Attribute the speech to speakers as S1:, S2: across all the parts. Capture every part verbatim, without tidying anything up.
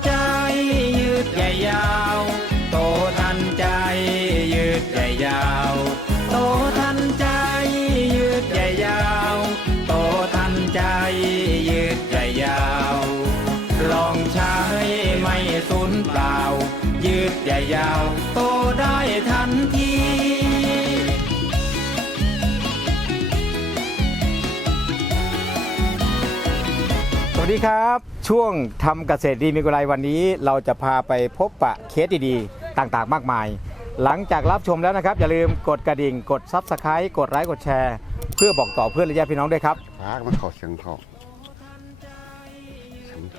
S1: ใจยืดใหญ่ยาวโตทันใจยืดใหญ่ยาวโตทันใจยืดใหญ่ยาวโตทันใจยืดใหญ่ยาวลองใช้ไม่สูญเปล่ายืดใหญ่ยาวโตได้ทันทีสวัสดีครับช่วงทำเกษตรดีมีกุไลวันนี้เราจะพาไปพบปะเคสดีๆต่างๆมากมายหลังจากรับชมแล้วนะครับอย่าลืมกดกระดิ่งกดซับสไครต์กดไลค์กดแชร์เพื่อบอกต่อเพื่อนและญาติพี่น้องด้วยครับ
S2: อ่ามันเขาเสียงเขาเสียงเขา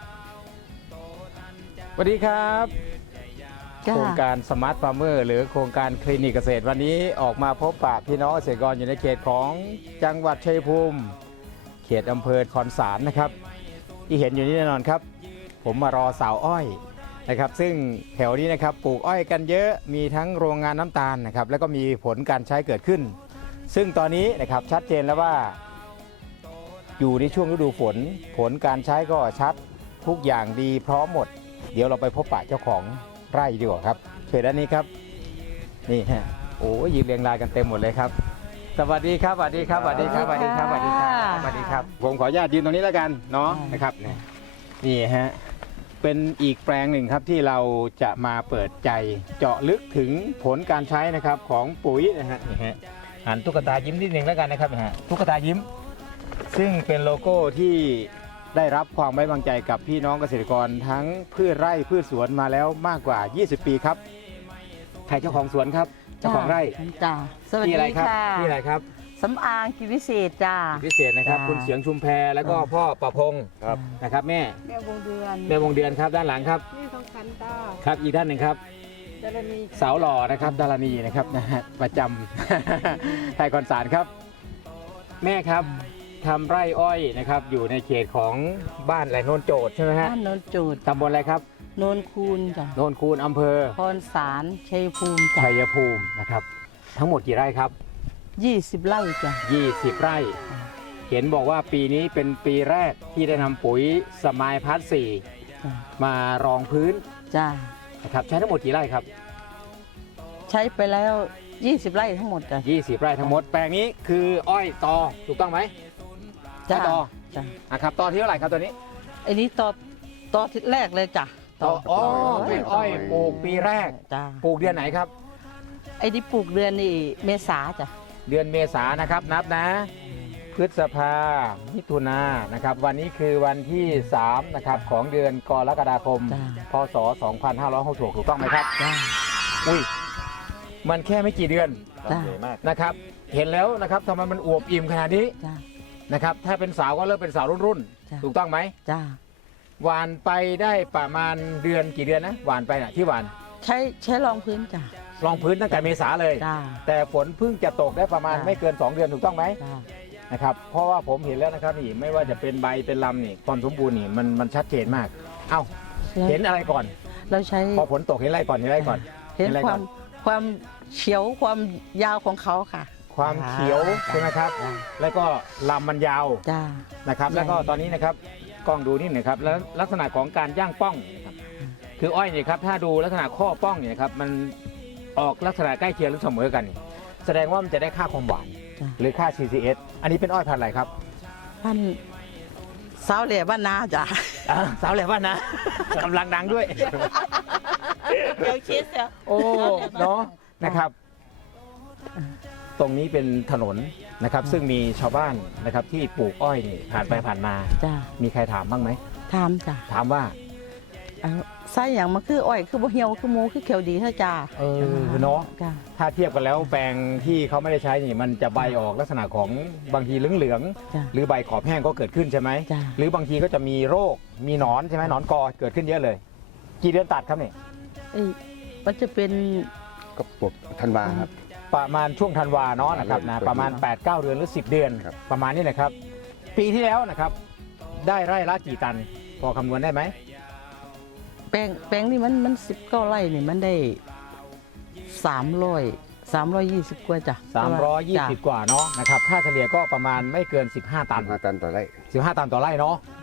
S1: สวัสดีครับโครงการสมาร์ทฟาร์มเมอร์หรือโครงการคลินิกเกษตรวันนี้ออกมาพบปะพี่น้องเกษตรกรอยู่ในเขตของจังหวัดชัยภูมิเขตอำเภอคอนสารนะครับที่เห็นอยู่นี้แน่นอนครับผมมารอสาวอ้อยนะครับซึ่งแถวนี้นะครับปลูกอ้อยกันเยอะมีทั้งโรงงานน้ำตาลนะครับแล้วก็มีผลการใช้เกิดขึ้นซึ่งตอนนี้นะครับชัดเจนแล้วว่าอยู่ในช่วงฤดูฝนผลการใช้ก็ชัดทุกอย่างดีพร้อมหมดเดี๋ยวเราไปพบปะเจ้าของไร่ดีกว่าครับเชิญด้านนี้ครับนี่ฮะโอ้ยืนเรียงรายกันเต็มหมดเลยครับสวัสดีครับสวัสดีครับสวัสดีครับสวัสดีครับสวัสดีครับสวัสดีครับผมขออนุญาตยืนตรงนี้แล้วกันเนาะนะครับนี่ฮะเป็นอีกแปลงหนึ่งครับที่เราจะมาเปิดใจเจาะลึกถึงผลการใช้นะครับของปุ๋ยนะฮะนี่ฮะหันตุ๊กตายิ้มนิดนึงแล้วกันนะครับนะฮะตุ๊กตายิ้มซึ่งเป็นโลโก้ที่ได้รับความไว้วางใจกับพี่น้องเกษตรกรทั้งพืชไร่พืชสวนมาแล้วมากกว่ายี่สิบปีครับใครเจ้าของสวนครับเจ้าของไร่
S3: จ้าสวัสดีค่ะ
S1: พี่อะไรครับ
S3: สำอางกิวิเศษจ้า
S1: พิเศษนะครับคุณเสียงชุมแพแล้วก็พ่อประพงศ์ครับนะครับแม่
S3: แม่วงเดือน
S1: แม่วงเดือนครับด้านหลังครับ
S3: นี่ทองคันตา
S1: ครับอีกด้านหนึ่งครับ
S3: ดารณี
S1: สาวหล่อนะครับดารณีนะครับนะฮะประจำไทยคอนสารครับแม่ครับทำไร่อ้อยนะครับอยู่ในเขตของบ้านอะไรโนนโจทย์ใช่ไหมฮะ
S3: บ้านโนนโจทย์
S1: ตำบลอะไรครับ
S3: โนนคูนจ้ะ
S1: โนนคูนอำเภอ
S3: คอนสารชัยภูมิจ้ะ
S1: ชัยภูมินะครับทั้งหมดกี่ไร่ครับ
S3: ยี่สิบไร่จ้ะ
S1: ยี่สิบไร่เห็นบอกว่าปีนี้เป็นปีแรกที่ได้นำปุ๋ยสมายพัทสี่มารองพื้น
S3: จ้า
S1: นะครับใช้ทั้งหมดกี่ไร่ครับ
S3: ใช้ไปแล้วยี่สิบไร่ทั้งหมดจ้ะ
S1: ยี่สิบไร่ทั้งหมดแปลงนี้คืออ้อยตอถูกต้องไหม
S3: จ้า
S1: ตอ
S3: จ้า
S1: นะครับตอที่เท่าไหร่ครับตัวนี้
S3: ไอ้นี้ตอตอที่แรกเลยจ้ะ
S1: ตออ๋อเป็นอ้อยปลูกปีแรก
S3: จ้า
S1: ปลูกเดือนไหนครับ
S3: ไอ้นี้ปลูกเดือนนี่เมษาจ้ะ
S1: เดือนเมษานะครับนับนะพฤษภามิถุนานะครับวันนี้คือวันที่สามนะครับของเดือนกรกฎาคมพศสองพันห้าร้อยหกสิบหกถูกต้องไหมครับอุ้ยมันแค่ไม่กี่เดือนนะครับเห็นแล้วนะครับทำไมมันอวบอิ่มขนาดนี้นะครับถ้าเป็นสาวก็เริ่มเป็นสาวรุ่นรุ่นถูกต้องไหม
S3: จ้า
S1: หวานไปได้ประมาณเดือนกี่เดือนนะหวานไปน่ะที่หวาน
S3: ใช้ใช้รองพื้นจ้ะ
S1: รองพื้นตั้งแต่เมษาเลยแต่ฝนเพิ่งจะตกได้ประมาณไม่เกินสองเดือนถูกต้องไหมนะครับเพราะว่าผมเห็นแล้วนะครับนี่ไม่ว่าจะเป็นใบเป็นลำนี่ความสมบูรณ์นี่มันมันชัดเจนมากเอ้าเห็นอะไรก่อน
S3: เราใช้
S1: พอฝนตกเห็นอะไรก่อนเห็นอะไรก่อน
S3: เห็นความความเขียวความยาวของเขาค่ะ
S1: ความเขียวใช่ไหมครับแล้วก็ลำมันยาวนะครับแล้วก็ตอนนี้นะครับกล้องดูนี่หน่อยครับแล้วลักษณะของการย่างป้องคืออ้อยเนี่ยครับถ้าดูลักษณะข้อป้องเนี่ยครับมันออกลักษณะใกล้เคียงหรือเสมอกันแสดงว่ามันจะได้ค่าความหวานหรือค่า ซี ซี เอส อันนี้เป็นอ้อยพันธุ์อะไรครับ
S3: พันธุ์สาวเหล่บ้านนาจ้ะ
S1: สาวเหล่บ้านนากำลังดังด้วย
S3: เดี๋ยวคิดเสีย
S1: โอ้เนาะนะครับตรงนี้เป็นถนนนะครับซึ่งมีชาวบ้านนะครับที่ปลูกอ้อยนี่ผ่านไปผ่านมามีใครถามบ้างไหม
S3: ถามจ้ะ
S1: ถามว่า
S3: ไส้อย่างมันคืออ้อยคือบ่เหี่ยวคือหมูคือเขียวดีเท่าจ้า
S1: เออเนาะถ้าเทียบกันแล้วแปลงที่เขาไม่ได้ใช้นี่มันจะใบออกลักษณะของบางทีเหลืองๆหรือใบขอบแห้งก็เกิดขึ้นใช่ไหมหรือบางทีก็จะมีโรคมีหนอนใช่ไหมหนอนกอเกิดขึ้นเยอะเลยกี่เดือนตัดครับนี่
S3: มันจะเป็น
S2: ก็ปลูกธันวาครับ
S1: ประมาณช่วงธันวาเนาะนะครับนะประมาณ แปดเก้า เดือนหรือสิบเดือนประมาณนี้นะครับปีที่แล้วนะครับได้ไร่ละกี่ตันพอคำนวณได้ไหม
S3: แปลงแปลงนี่มันมันสิบเก้าไร่นี่มันได้สามร้อยสามร้อยยี่สิบกว่าจ้ะ
S1: สามร้อยยี่สิบกว่าเนาะนะครับค่าเฉลี่ยก็ประมาณไม่เกินสิบห้าตัน
S2: สิบห้าตันต่อไร่
S1: สิบห้าตันต่อไร่เนาะ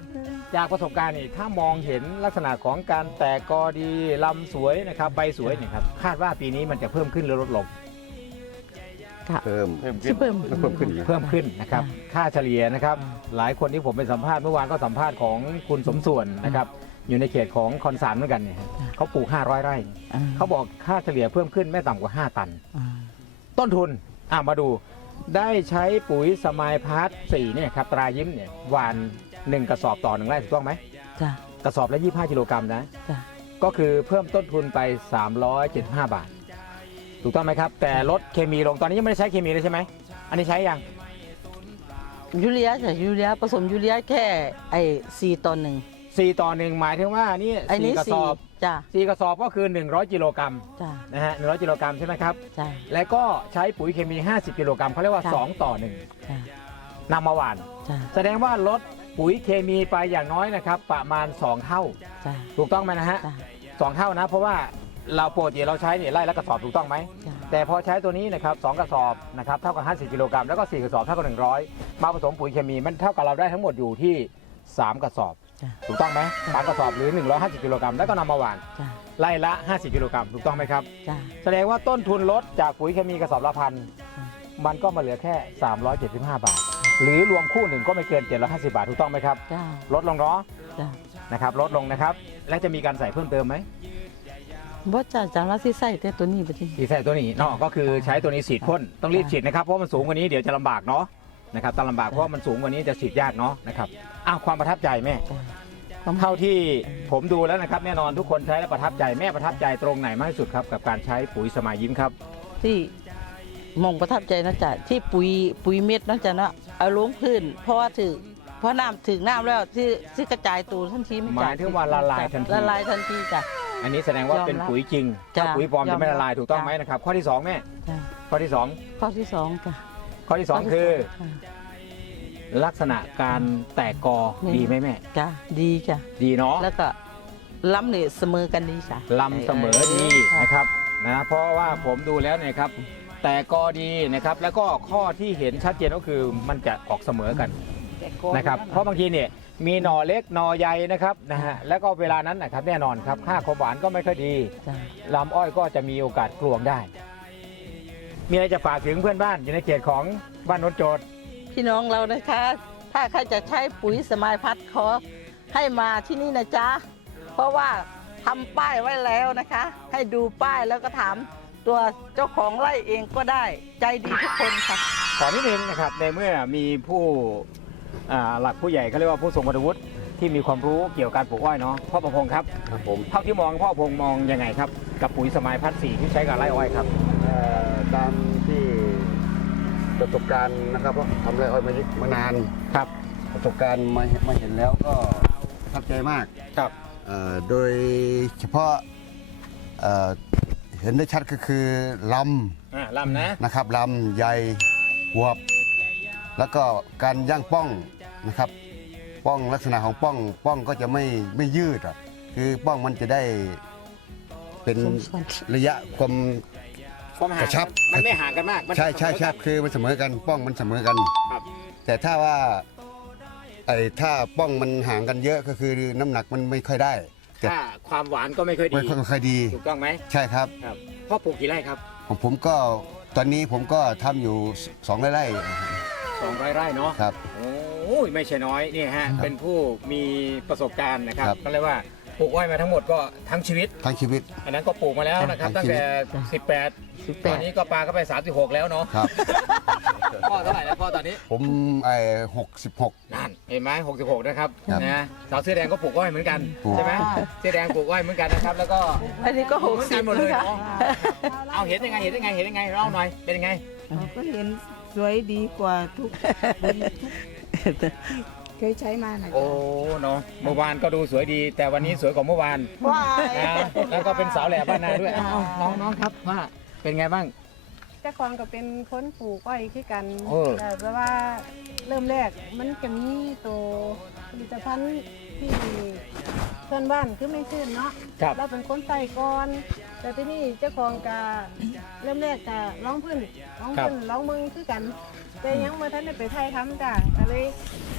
S1: จากประสบการณ์นี่ถ้ามองเห็นลักษณะของการแตกกอดีลำสวยนะครับใบสวยเนี่ยครับคาดว่าปีนี้มันจะเพิ่มขึ้นหรือลดลง
S3: ค่ะ
S2: เพิ่ม
S4: เพิ่ม
S3: สิ
S4: ขึ้น
S3: เพิ่ม
S2: เพิ่มขึ้นอีก
S1: เพิ่มขึ้นนะครับค่าเฉลี่ยนะครับหลายคนที่ผมไปสัมภาษณ์เมื่อวานก็สัมภาษณ์ของคุณสมส่วนนะครับอยู่ในเขตของคอนสารเหมือนกันเนี่ยเขาปลูกห้าร้อยไร่
S3: อ่า
S1: เขาบอกค่าเฉลี่ยเพิ่มขึ้นไม่ต่ำกว่าห้าตัน
S3: อ่า
S1: ต้นทุนอ่ะมาดูได้ใช้ปุ๋ยสมายพาร์ทสี่เนี่ยครับตรายิ้มเนี่ยหวานหนึ่งกระสอบต่อหนึ่งไร่ถูกต้องไหม
S3: จ้ะ
S1: กระสอบละยี่สิบห้ากิโลกรัมนะ
S3: จ้ะ
S1: ก็คือเพิ่มต้นทุนไปสามร้อยเจ็ดสิบห้าบาท ถูกต้องไหมครับ แต่ลดเคมีลงตอนนี้ยังไม่ได้ใช้เคมีเลยใช่ไหมอันนี้ใช้ยัง
S3: ยูเรียจ้ะยูเรียผสมยูเรียแค่ไอ้สี่ต่อหนึ่ง
S1: สี่ต่อหนึ่งหมายถึงว่านี่
S3: ไอ้
S1: สี่
S3: นี้
S1: กระส
S3: สี่
S1: อบ
S3: จ้ะ
S1: สี่กระสอบก็คือหนึ่งร้อยกิโลกรัม
S3: จ้ะ
S1: นะฮะหนึ่งร้อยกิโลกรัมใช่ไหมครับ
S3: จ้ะ
S1: และก็ใช้ปุ๋ยเคมีห้าสิบกิโลกรัมเขาเรียกว่า
S3: จ้ะ
S1: สองต่อหนึ่ง
S3: จ้ะ
S1: นำมาหว่าน
S3: จ้ะ
S1: แสดงว่าลดปุ๋ยเคมีไปอย่างน้อยนะครับประมาณสองเท่า
S3: จ้ะ
S1: ถูกต้องไหมนะฮะ
S3: จ้ะ
S1: สองเท่านะเพราะว่าเราปกติเราใช้เนี่ยไล่ละกระสอบถูกต้องไหม
S3: จ้ะ
S1: แต่พอใช้ตัวนี้นะครับสองกระสอบนะครับเท่ากับห้าสิบกิโลกรัมแล้วก็สี่กระสอบเท่ากับหนึ่งร้อยมาผสมปุ๋ยเคมีมันเท่ากับเราได้ทั้งหมดอยู่ที่สามกระสอบ
S3: จ้ะ
S1: ถูกต้องไหมสามกระสอบหรือหนึ่งร้อยห้าสิบกิโลกรัมแล้วก็นำมาหว่าน
S3: จ้ะ
S1: ไล่ละห้าสิบกิโลกรัมถูกต้องไหมครับ
S3: จ้ะ
S1: แสดงว่าต้นทุนลดจากปุ๋ยเคมีกระสอบละพันมันก็มาเหลือแค่สามร้อยเจ็ดสิบห้าบาท หรือรวมคู่หนึ่งก็ไม่เกินเจ็ดร้อยห้าสิบบาทถูกต้องไหมครับ
S3: จ้ะ
S1: ลดลงเนาะ
S3: จ้ะ
S1: นะครับลดลงนะครับและจะมีการใส่เพิ่มเติมไหม
S3: บ่จ้ะจังละสิใส่แต่ตัวนี้ไปที่
S1: ที่ใส่ตัวนี้เนาะก็คือใช้ตัวนี้ฉีดพ่นต้องรีบฉีดนะครับเพราะมันสูงกว่านี้เดี๋ยวจะลำบากเนาะนะครับต้องลำบากเพราะมันสูงกว่านี้จะฉีดยากเนาะนะครับอ้าวความประทับใจแม่
S3: จ้ะความ
S1: เท่าที่ผมดูแล้วนะครับแน่นอนทุกคนใช้แล้วประทับใจแม่ประทับใจตรงไหนมากที่สุดครับกับการใช้ปุ๋ยสมายยิ้มครับ
S3: ที่มองประทับใจนะจ๊ะที่ปุ๋ยปุ๋ยเม็ดนะจ๊ะเนาะเอาลงพื้น เพราะว่าถือเพราะน้ำถึงน้ำแล้วที่ที่กระจายตัวทันทีไม่
S1: ห
S3: จ้ะ
S1: มายถึงว่าละลายทันที
S3: ละลายทันทีจ้ะ
S1: อันนี้แสดงว่าย
S3: อมรับ
S1: เป็นปุ๋ยจริง
S3: จ้ะ
S1: ถ้าปุ๋ยปลอมจะไม่ละลาย
S3: ยอมรับ
S1: ถูกต้องไหมนะครับข้อที่สองแม่
S3: จ้ะ
S1: ข้อที่สอง
S3: ข้อที่สองจ้ะ
S1: ข้อที่สองคือ
S3: ค่ะ
S1: ลักษณะการแตกกอ
S3: นี่
S1: ดีไหมแม่
S3: จ้ะดีจ้ะ
S1: ดีเนาะ
S3: แล้วก็ล้ำเนี่ยเสมอกันดีจ้ะ
S1: ลำเสมอดี
S3: ค่ะ
S1: นะครับนะเพราะว่าผมดูแล้วเนี่ยครับแต่กอดีนะครับแล้วก็ข้อที่เห็นชัดเจนก็คือมันจะออกเสมอกันนะครับเพราะบางทีเนี่ยมีหน่อเล็กหน่อใหญ่นะครับนะฮะแล้วก็เวลานั้นนะครับแน่นอนครับค่าความหวานก็ไม่ค่อยดี
S3: จ้ะ
S1: ลำอ้อยก็จะมีโอกาสกลวงได้ มีอะไรจะฝากถึงเพื่อนบ้านอยู่ในเขตของบ้านโนนโจทย์
S3: พี่น้องเรานะคะ ถ้าใครจะใช้ปุ๋ยสมายพัดขอให้มาที่นี่นะจ๊ะเพราะว่าทำป้ายไว้แล้วนะคะ ให้ดูป้ายแล้วก็ถามตัวเจ้าของไร่เองก็ได้ใจดีทุกคนค่ะ
S1: ขอนิดนึงนะครับในเมื่อมีผู้อ่าหลักผู้ใหญ่เขาเรียกว่าผู้ทรงคุณวุฒิที่มีความรู้เกี่ยวกับการปลูกอ้อยเนาะพ่อประพงศ์ครับ
S2: ครับผม
S1: เท่าที่มองพ่อประพงศ์มองยังไงครับกับปุ๋ยสมายพัดสี่ที่ใช้กับไร่อ้อยครับ
S2: เอ่อตามที่ประสบการณ์นะครับเพราะทำไรอ้อยมามานาน
S1: ครับ
S2: ประสบการณ์มามาเห็นแล้วก็ประทับใจมาก
S1: ครับ
S2: เอ่อโดยเฉพาะเอ่อเห็นได้ชัดก็คือล
S1: อ่าลำนะ
S2: ำนะครับลำใหญ่หวบ แล้วก็การย่างป้องนะครับ ป้องลักษณะของป้องป้องก็จะไม่ไม่ยืดอ่ะคือป้องมันจะได้เป็น
S3: สมส่วน
S2: ระยะความ
S1: ความห่าง
S2: กระชับ
S1: มันไม่ห่างกันมากมัน
S2: ใช่ใช่
S1: เสมอ
S2: ใช่
S1: กัน
S2: คือมันเสมอกันป้องมันเสมอกัน
S1: ครับ
S2: แต่ถ้าว่าไอ้ถ้าป้องมันห่างกันเยอะก็คือน้ำหนักมันไม่ค่อยได้ แต่
S1: ถ้าความหวานก็ไม่ค่อยดี
S2: ไม่ค่อยดี
S1: ถูกต้องไหม
S2: ใช่ครับ
S1: ครับพ่อปลูกกี่ไร่ครับ
S2: ของผมก็ตอนนี้ผมก็ทำอยู่สองไร่
S1: สองร้อยไร่เนาะ
S2: ๆครับ
S1: โอ้ยไม่ใช่น้อยนี่ฮะ
S2: ครับ
S1: เป็นผู้มีประสบการณ์นะครับ
S2: ครับ
S1: ก็เรียกว่าปลูกอ้อยมาทั้งหมดก็ทั้งชีวิต
S2: ทั้งชีวิต
S1: อันนั้นก็ปลูกมาแล้วนะครับ
S2: ทั้
S1: ตั้
S2: ง
S1: ง
S2: ชีวิ
S1: แต่
S2: ต
S1: สิบแปด
S3: สิบ
S1: ต
S3: แป
S1: อน
S3: ด
S1: นี้ก็ปลาก็ไปสามสิบหกแล้วเนาะ
S2: ครับ
S1: พ่อเท่าไหร่แล้วพ่อตอนนี้
S2: ผมไอ้หกสิบหก
S1: นั่นเห็นไหมหกสิบหกนะครับ
S2: ครับ
S1: นะสาวเสื้อแดงก็ปลูกอ้อยเหมือนกัน
S2: ปลูก
S1: ใช่ไหมเสื้อแดงปลูกอ้อยเหมือนกันนะครับ แล้วก็
S3: อันนี้ก็หก
S1: เหมือน
S3: สิ
S1: กับ นหมดเลย
S3: นะคะ
S1: เนาะเอาเห็นยังไงเห็นยังไงเห็นยังไงเล่าหน่อยเป็นยังไง
S5: เราก็เห็นสวยดีกว่าทุกปุ๋ยทุกที่เคยใช้มานะ
S1: โอ้เนาะเมื่อวานก็ดูสวยดี แต่วันนี้สวยกว่าเมื่อวาน
S5: ว้า
S1: นะแล้วก็เป็นสาวแหล่บ้านนาด้วยเอาน้องน้องครับว่าเป็นไงบ้าง
S6: เจ้าของก็เป็นคนปลูกอ้อยคือกัน
S1: เออ
S6: แต่ว่าเริ่มแรกมันจะมีตัวผลิตภัณฑ์ที่เพื่อนบ้านคือไม่ชื่นเนาะ
S1: ครับ
S6: เราเป็นคนใส่ก่อน แต่ที่นี่เจ้าของก็เริ่มแรกก็ร้องพื้นร้องพื้นร้องมึงคือกัน แต่ยังมาท่านได้ไปไทยทำจ้ะก็เลยมา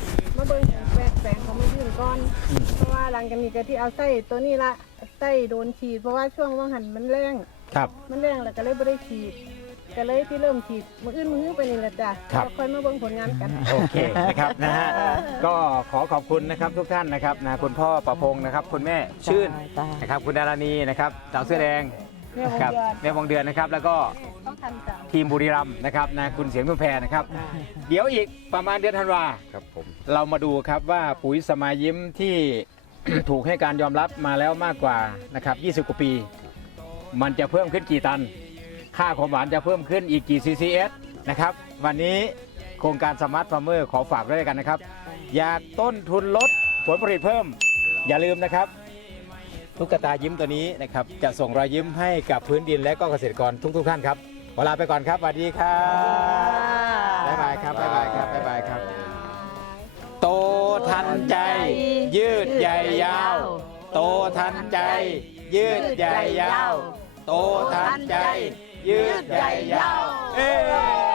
S6: มาเบิ่งแปลงแปลงเขาไม่ยื่นก่อนเพราะว่าหลังจากนี้ก็ที่เอาไส้ตัวนี้ละไส้โดนฉีดเพราะว่าช่วงว่างหันมันแรง
S1: ครับ
S6: มันแรงแล้วก็เลยไม่ได้ฉีดก็เลยที่เริ่มฉีดมืออื่นมืออื่นไปนี่แหละจ้ะ
S1: ครับ
S6: แล้วค่อยมาเบิ่งผลงานกัน
S1: โอเคนะครับนะฮะก็ขอขอบคุณนะครับทุกท่านนะครับนะคุณพ่อประพงศ์นะครับคุณแม่ชื่น
S3: จ้า
S1: นะครับคุณดารณีนะครับสาวเสื้อแดง
S6: แม่วง
S1: ครับ
S6: เดือน
S1: แม่วงเดือนนะครับแล้วก็
S6: ต้องทันจ้ะ
S1: ทีมบุรีรัมย์นะครับนะคุณเสียงทุ่มแพนะครับ เดี๋ยวอีกประมาณเดือนธันวา
S2: ครับผม
S1: เรามาดูครับว่าปุ๋ยสมายยิ้มที่ ถูกให้การยอมรับมาแล้วมากกว่านะครับยี่สิบกว่าปี มันจะเพิ่มขึ้นกี่ตัน ค่าความหวานจะเพิ่มขึ้นอีกกี่ ซี ซี เอส นะครับวันนี้โครงการสมาร์ทฟาร์มเมอร์ขอฝากด้วยกันนะครับ อยากต้นทุนลดผลผลิตเพิ่ม อย่าลืมนะครับตุ๊กตายิ้มตัวนี้นะครับจะส่งรอยยิ้มให้กับพื้นดินและก็เกษตรกรทุกๆท่านครับขอลาไปก่อนครับสวัสดีครับบ๊ายบายครับบ๊ายบายครับบ๊ายบายครับ โตทันใจ ยืดใหญ่ยาว โตทันใจ ยืดใหญ่ยาว โตทันใจ ยืดใหญ่ยาวเอ้